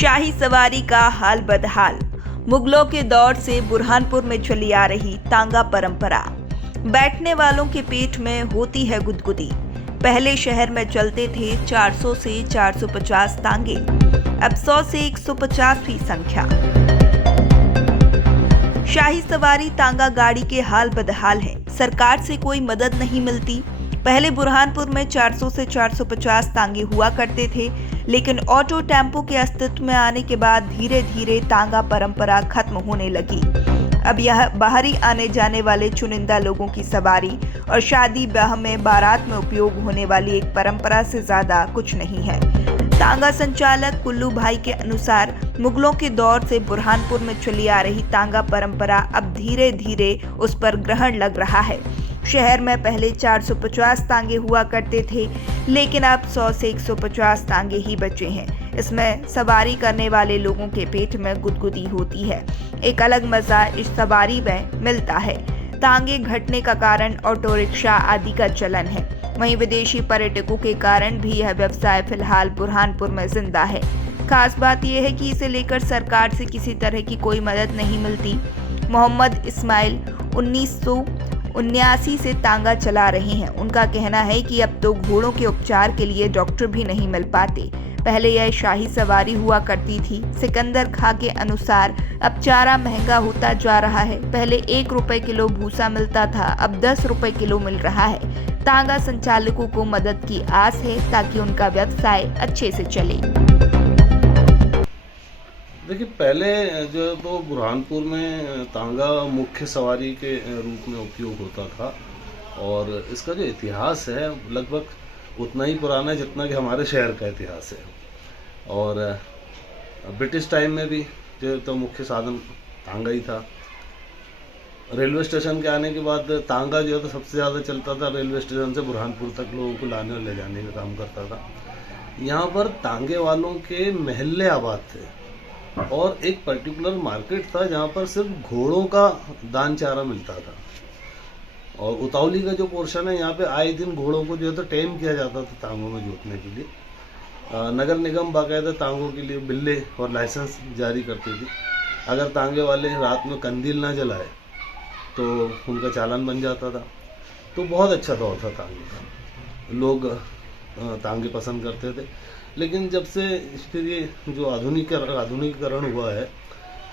शाही सवारी का हाल बदहाल। मुगलों के दौर से बुरहानपुर में चली आ रही तांगा परंपरा। बैठने वालों के पेट में होती है गुदगुदी। पहले शहर में चलते थे 400 से 450 तांगे, अब 100 से 150 की संख्या। शाही सवारी तांगा गाड़ी के हाल बदहाल है। सरकार से कोई मदद नहीं मिलती। पहले बुरहानपुर में 400 से 450 तांगे हुआ करते थे, लेकिन ऑटो टेम्पो के अस्तित्व में आने के बाद धीरे धीरे तांगा परंपरा खत्म होने लगी। अब यह बाहरी आने जाने वाले चुनिंदा लोगों की सवारी और शादी ब्याह में बारात में उपयोग होने वाली एक परंपरा से ज्यादा कुछ नहीं है। तांगा संचालक कुल्लू भाई के अनुसार मुगलों के दौर से बुरहानपुर में चली आ रही तांगा परंपरा अब धीरे धीरे उस पर ग्रहण लग रहा है। शहर में पहले 450 तांगे हुआ करते थे, लेकिन अब 100 से 150 तांगे ही बचे हैं। इसमें सवारी करने वाले लोगों के पेट में गुदगुदी होती है। एक अलग मजा इस सवारी में मिलता है। तांगे घटने का कारण ऑटो रिक्शा आदि का चलन है। वहीं विदेशी पर्यटकों के कारण भी यह व्यवसाय फिलहाल बुरहानपुर में जिंदा है। खास बात यह है कि इसे लेकर सरकार से किसी तरह की कोई मदद नहीं मिलती। मोहम्मद इस्माइल 1979 से तांगा चला रहे हैं। उनका कहना है कि अब तो घोड़ों के उपचार के लिए डॉक्टर भी नहीं मिल पाते। पहले यह शाही सवारी हुआ करती थी। सिकंदर खां के अनुसार अब चारा महंगा होता जा रहा है। पहले 1 रुपए किलो भूसा मिलता था, अब 10 रुपए किलो मिल रहा है। तांगा संचालकों को मदद की आस है ताकि उनका व्यवसाय अच्छे से चले। देखिए, पहले जो तो बुरहानपुर में तांगा मुख्य सवारी के रूप में उपयोग होता था और इसका जो इतिहास है लगभग उतना ही पुराना है जितना कि हमारे शहर का इतिहास है। और ब्रिटिश टाइम में भी जो तो मुख्य साधन तांगा ही था। रेलवे स्टेशन के आने के बाद तांगा जो है तो सबसे ज़्यादा चलता था। रेलवे स्टेशन से बुरहानपुर तक लोगों को लाने और ले जाने का काम करता था। यहाँ पर तांगे वालों के महल्ले आबाद थे और एक पर्टिकुलर मार्केट था जहाँ पर सिर्फ घोड़ों का दान चारा मिलता था। और उतावली का जो पोर्शन है यहाँ पे आए दिन घोड़ों को जो है तो टेम किया जाता था तांगों में जोतने के लिए। नगर निगम बाकायदा तांगों के लिए बिल्ले और लाइसेंस जारी करती थी। अगर तांगे वाले रात में कंदील ना जलाए तो उनका चालान बन जाता था। तो बहुत अच्छा दौर था तांगे का। लोग तांगे पसंद करते थे। लेकिन जब से फिर ये जो आधुनिकीकरण हुआ है,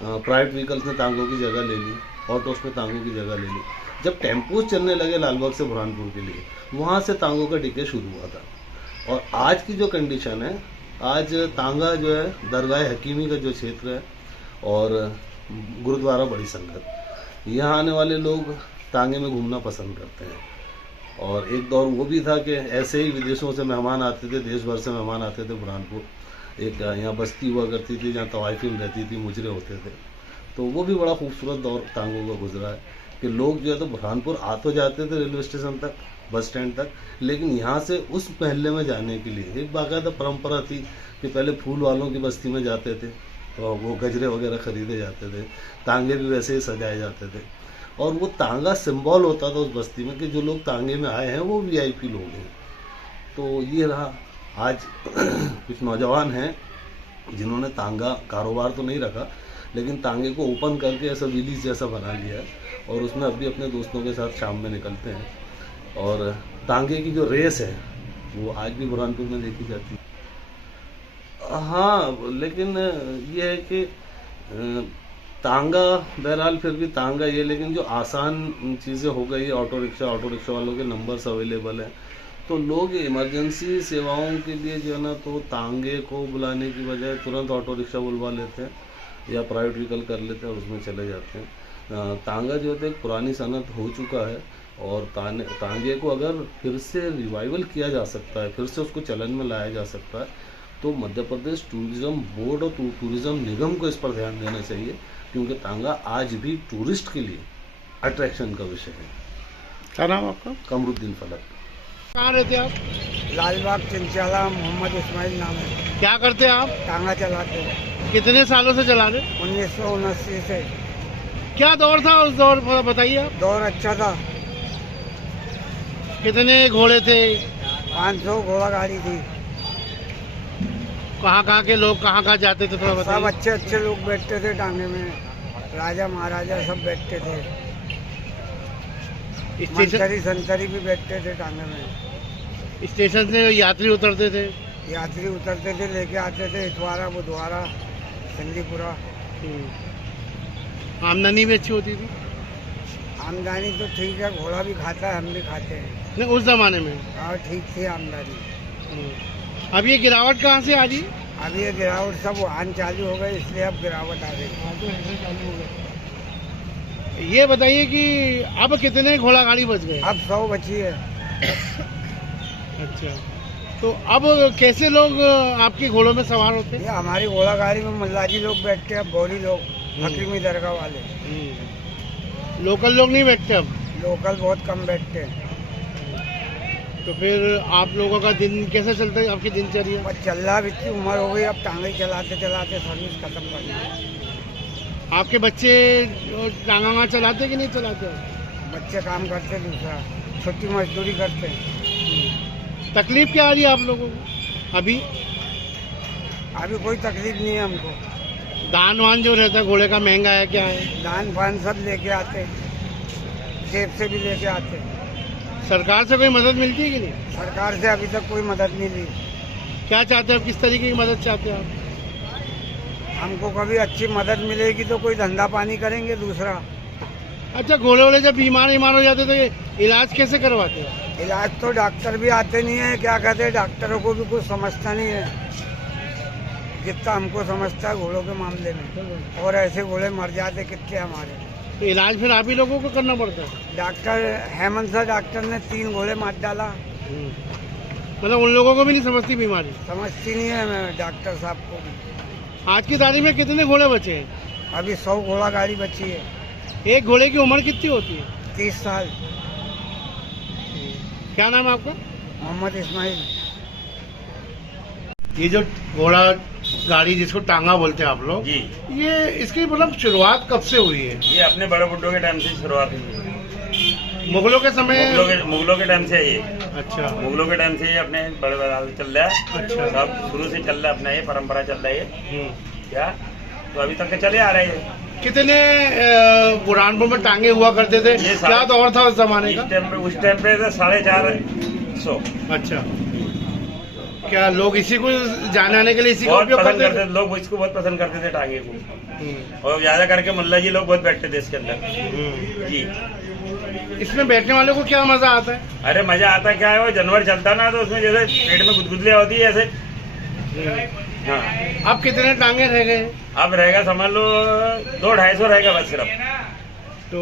प्राइवेट व्हीकल्स ने तांगों की जगह ले ली, ऑटोस ने तांगों की जगह ले ली। जब टेम्पोज चलने लगे लालबाग से बुरहानपुर के लिए, वहाँ से तांगों का डिके शुरू हुआ था। और आज की जो कंडीशन है, आज तांगा जो है दरगाह हकीमी का जो क्षेत्र है और गुरुद्वारा बड़ी संगत, यहाँ आने वाले लोग तांगे में घूमना पसंद करते हैं। और एक दौर वो भी था कि ऐसे ही विदेशों से मेहमान आते थे, देश भर से मेहमान आते थे बुरहानपुर। एक यहाँ बस्ती हुआ करती थी जहाँ तवाइफिन रहती थी, मुजरे होते थे। तो वो भी बड़ा खूबसूरत दौर तांगों का गुजरा है कि लोग जो है तो बुरहानपुर आ तो जाते थे रेलवे स्टेशन तक, बस स्टैंड तक, लेकिन यहाँ से उस महल्ले में जाने के लिए एक बाकायदा परंपरा थी कि पहले फूल वालों की बस्ती में जाते थे और वो गजरे वगैरह खरीदे जाते थे। तांगे भी वैसे ही सजाए जाते थे और वो तांगा सिंबल होता था उस बस्ती में कि जो लोग तांगे में आए हैं वो वीआईपी लोग हैं। तो ये रहा। आज कुछ नौजवान हैं जिन्होंने तांगा कारोबार तो नहीं रखा, लेकिन तांगे को ओपन करके ऐसा विलीज जैसा बना लिया है और उसमें अभी अपने दोस्तों के साथ शाम में निकलते हैं। और तांगे की जो रेस है वो आज भी बुरहानपुर में देखी जाती है। हाँ, लेकिन ये है कि तांगा बहरहाल फिर भी तांगा ये, लेकिन जो आसान चीज़ें हो गई, ऑटो रिक्शा वालों के नंबर्स अवेलेबल हैं, तो लोग इमरजेंसी सेवाओं के लिए जो है ना तो तांगे को बुलाने की बजाय तुरंत ऑटो रिक्शा बुलवा लेते हैं या प्राइवेट व्हीकल कर लेते हैं और उसमें चले जाते हैं। तांगा जो है एक पुरानी सनत हो चुका है और तांगे को अगर फिर से रिवाइवल किया जा सकता है, फिर से उसको चलन में लाया जा सकता है, तो मध्य प्रदेश टूरिज्म बोर्ड और टूरिज्म निगम को इस पर ध्यान देना चाहिए, क्योंकि तांगा आज भी टूरिस्ट के लिए अट्रैक्शन का विषय है। क्या नाम आपका? कमरुद्दीन फलक। कहाँ रहते आप? लालबाग चिंचाला, मोहम्मद इस्माइल नाम है। क्या करते हैं आप? तांगा चलाते हैं। कितने सालों से चला रहे? 1979 से। क्या दौर था उस दौर पर, बताइए आप। दौर अच्छा था। कितने घोड़े थे? 500 घोड़ा गाड़ी थी। कहाँ के लोग कहाँ जाते थे, थोड़ा सब बताइए। अच्छे अच्छे लोग बैठते थे टांगे में, राजा महाराजा सब बैठते थे, स्टेशन मंत्री संतरी भी बैठते थे टांगे में। स्टेशन से यात्री उतरते थे। यात्री उतरते थे, लेके आते थे इतवारा बुधवारा सिंदीपुरा। आमदनी भी अच्छी होती थी। आमदनी तो ठीक है, घोड़ा भी खाता है, हम भी खाते हैं। नहीं, उस जमाने में। और ठीक थी आमदनी। अब ये गिरावट कहाँ से आ रही है? अब ये गिरावट सब वाहन चालू हो गए, इसलिए अब गिरावट आ गई। ये बताइए कि अब कितने घोड़ा गाड़ी बच गए? अब 100 बची है। अच्छा, तो अब कैसे लोग आपके घोड़ों में सवार होते हैं? ये हमारी घोड़ा गाड़ी में मल्लाजी लोग बैठते हैं, बोरी लोग, हकीमी दरगाह वाले। लोकल लोग नहीं बैठते अब? लोकल बहुत कम बैठते हैं। तो फिर आप लोगों का दिन कैसे चलता है, आपकी दिनचर्या? पर चल रहा, इतनी उम्र हो गई, अब टांगे चलाते चलाते सर्विस खत्म कर दी। आपके बच्चे टांगा चलाते कि नहीं चलाते? बच्चे काम करते, दूसरा छोटी मजदूरी करते। तकलीफ क्या आ रही है आप लोगों को अभी? अभी कोई तकलीफ नहीं है हमको। दान वान जो रहता है घोड़े का महंगा है, क्या है? दान फान सब लेके आते, जेब से भी लेके आते। सरकार से कोई मदद मिलती है कि नहीं? सरकार से अभी तक कोई मदद नहीं ली। क्या चाहते हो, किस तरीके की मदद चाहते हो आप? हमको कभी अच्छी मदद मिलेगी तो कोई धंधा पानी करेंगे दूसरा। अच्छा, घोड़े वोड़े जब बीमार हो जाते तो इलाज कैसे करवाते हो? इलाज तो डॉक्टर भी आते नहीं है, क्या कहते हैं, डॉक्टरों को भी कुछ समझता नहीं है जितना हमको समझता है घोड़ों के मामले में। और ऐसे घोड़े मर जाते कितने हमारे। तो इलाज फिर आप ही लोगों को करना पड़ता है? डॉक्टर हेमंत सर डॉक्टर ने 3 घोड़े मार डाला। मतलब उन लोगों को भी नहीं समझती बीमारी? समझती नहीं है मैं डॉक्टर साहब को भी। आज की तारीख में कितने घोड़े बचे हैं? अभी 100 घोड़ा गाड़ी बची है। एक घोड़े की उम्र कितनी होती है? 30 साल। क्या नाम है आपका? मोहम्मद इस्माइल। ये जो घोड़ा गाड़ी जिसको टांगा बोलते हैं आप लोग जी, ये इसकी मतलब शुरुआत कब से हुई है? ये अपने बड़े बुड्ढों के टाइम से शुरुआत हुई है। मुगलों के समय? मुगलों के टाइम से है ये। अच्छा, मुगलों के टाइम से ये अपने बड़े बड़े चल रहा है। अच्छा। सब शुरू से चल रहा है अपना, ये परंपरा चल रहा है क्या, तो अभी तक के चले आ रहे हैं। कितने बुरहानपुर में टांगे हुआ करते थे? ये क्या दौर था उस जमाने का? उस टाइम पे 450। अच्छा, क्या लोग इसी को जाने आने के लिए इसी का बहुत उपयोग पसंद करते करते थे लोग, इसको बहुत पसंद करते थे टांगे को। और ज्यादा करके मुल्ला जी लोग बहुत बैठते थे इसके अंदर जी। इसमें बैठने वालों को क्या मजा आता है? अरे मजा आता क्या है, वो जानवर चलता ना तो उसमें जैसे पेट में गुदगुदलियाँ होती है ऐसे। हाँ, अब कितने टांगे रह गए? अब रहेगा समझ लो 200-250 रहेगा बस सिर्फ। तो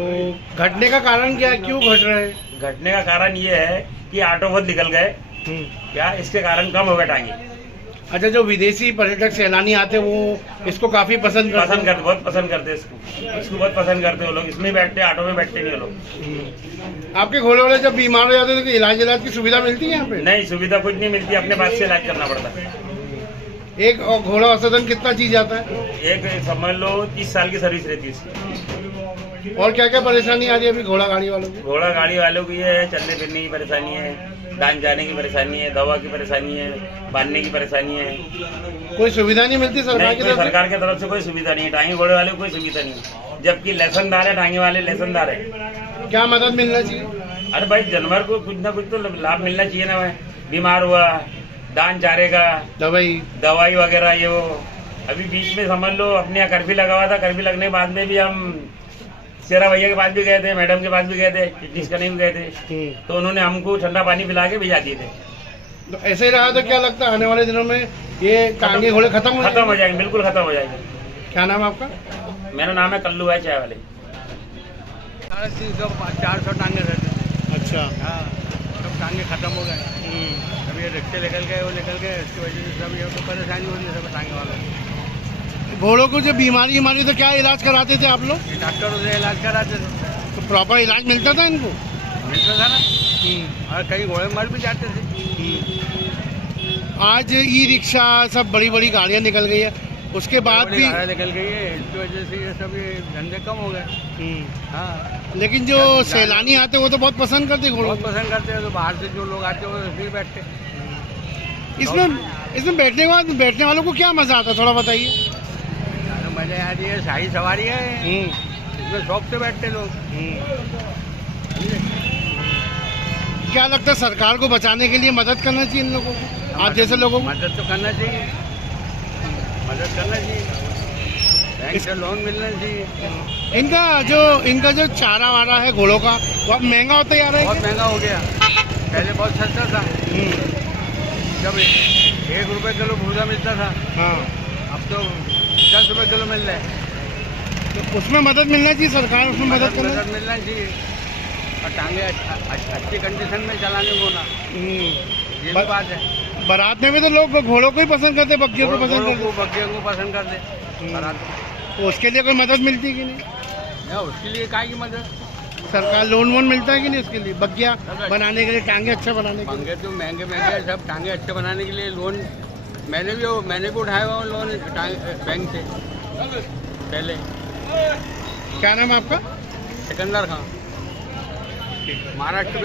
घटने का कारण क्या है, क्यों घट रहे हैं? घटने का कारण ये है कि ऑटो बहुत निकल गए क्या, इसके कारण कम हो गए टांगे। अच्छा, जो विदेशी पर्यटक सैलानी आते हैं वो इसको काफी पसंद करते हैं? बहुत पसंद करते हैं इसको बहुत पसंद करते हैं वो लोग। इसमें बैठते हैं, ऑटो में बैठते नहीं वो लोग। आपके घोड़े वाले जब बीमार हो जाते हैं तो इलाज की सुविधा मिलती है यहाँ पे? नहीं, सुविधा कुछ नहीं मिलती, अपने बात से इलाज करना पड़ता है। एक घोड़ा औसतन कितना चीज जाता है? एक समझ लो 30 साल की सर्विस रहती है इसकी। और क्या क्या परेशानी आ रही है अभी घोड़ा गाड़ी वालों की? घोड़ा गाड़ी वालों की ये है, चलने फिरने की परेशानी है, दान जाने की परेशानी है, दवा की परेशानी है, बांधने की परेशानी है। कोई सुविधा नहीं मिलती सरकार नहीं, की कोई तरफ से? सरकार की तरफ से कोई सुविधा नहीं है, टांगे घोड़े वाले को कोई सुविधा नहीं है। जबकि लेसनदार है, टांगे वाले लेसनदार है। क्या मदद मिलना चाहिए? अरे भाई, जानवर को कुछ ना कुछ तो लाभ मिलना चाहिए ना भाई। बीमार हुआ, दान चारे का, दवाई वगैरह ये वो। अभी बीच में समझ लो अपने यहाँ कर्फ्यू लगा हुआ था, कर्फ्यू लगने के बाद में भी हम शेरा भैया के पास भी गए थे, मैडम के पास भी गए थे, किडनीज करने भी गए थे, तो उन्होंने हमको ठंडा पानी पिला के भिजा दिए थे। तो ऐसे ही रहा तो क्या लगता है आने वाले दिनों में ये टांगे घोड़े खत्म हो जाएंगे? बिल्कुल खत्म हो जाएंगे। क्या नाम है आपका? मेरा नाम है कल्लू है, चाय वाले। 400 टांगे रहते थे। अच्छा, हाँ, सब टांगे खत्म हो गए। अब ये रिक्शे निकल गए, वो निकल गए, इसकी वजह से सब ये तो परेशानी हो रही है सब टांगे वालों को। घोड़ों को जब बीमारी हमारी तो क्या इलाज कराते थे आप लोग? डॉक्टरों से इलाज कराते थे। तो प्रॉपर इलाज मिलता था इनको? मिलता था ना, और कई घोड़े मर भी जाते थे। आज ई रिक्शा सब बड़ी बड़ी गाड़ियाँ निकल गई है, उसके बाद भी निकल गई है, इसकी वजह से ये सब ये धंधे कम हो गए। हाँ, लेकिन जो सैलानी आते हैं वो तो बहुत पसंद करते हैं घोड़ों बहुत पसंद करते हैं, तो बाहर से जो लोग आते हैं वो फिर बैठते। इसमें बैठने वालों को क्या मजा आता है, थोड़ा बताइए। मजा आ रही है, शाही सवारी है, इसमें शौक से बैठते लोग। क्या लगता है सरकार को बचाने के लिए मदद करना चाहिए इन लोगों को, आप जैसे लोगों को? मदद तो करना चाहिए, मदद करना चाहिए, बैंक से लोन मिलना चाहिए। इनका जो चारा वारा है घोड़ों का, वो अब महंगा होता जा रहा है। बहुत महंगा हो गया, पहले बहुत सस्ता था, जब 1 रुपए किलो भूसा मिलता था, हाँ, अब तो 10 रुपए किलो मिल रहा है। तो उसमें मदद मिलना चाहिए, सरकार उसमें मदद मिलना चाहिए, और टांगे अच्छी कंडीशन में चलाने को ना, ये भी बात है। बारात में भी तो लोग घोड़ों को ही पसंद करते, बग्गियों को पसंद करते, बग्गियों को पसंद करते बारात में। तो उसके लिए कोई मदद मिलती है कि नहीं? या उसके लिए काय की मदद, सरकार लोन वोन मिलता है कि नहीं उसके लिए, बग्गिया बनाने के लिए, टांगे अच्छा बनाने के लिए? महंगे तो महंगे सब टांगे अच्छे बनाने के लिए लोन मैंने भी उठाया हुआ लोन बैंक से पहले। क्या नाम है आपका? सिकंदर खां, महाराष्ट्र में।